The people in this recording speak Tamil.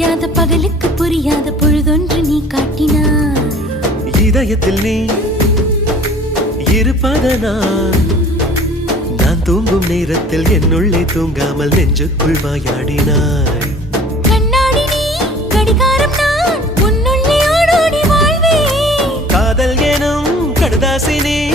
விடியாத பகலுக்கு புரியாத பொழுதொன்று நீ காட்டினாய். இதயத்தில் நீ இருப்பதனால் நான் தூங்கும் நேரத்தில் என்னுள்ளே தூங்காமல் நெஞ்சுக்குள் வாயாடினாய். கண்ணாடி நீ கடிகாரம் நான் உன்னுள்ளே ஓடோடி வாழ்வே. காதல் எனும் கடுதாசி நீ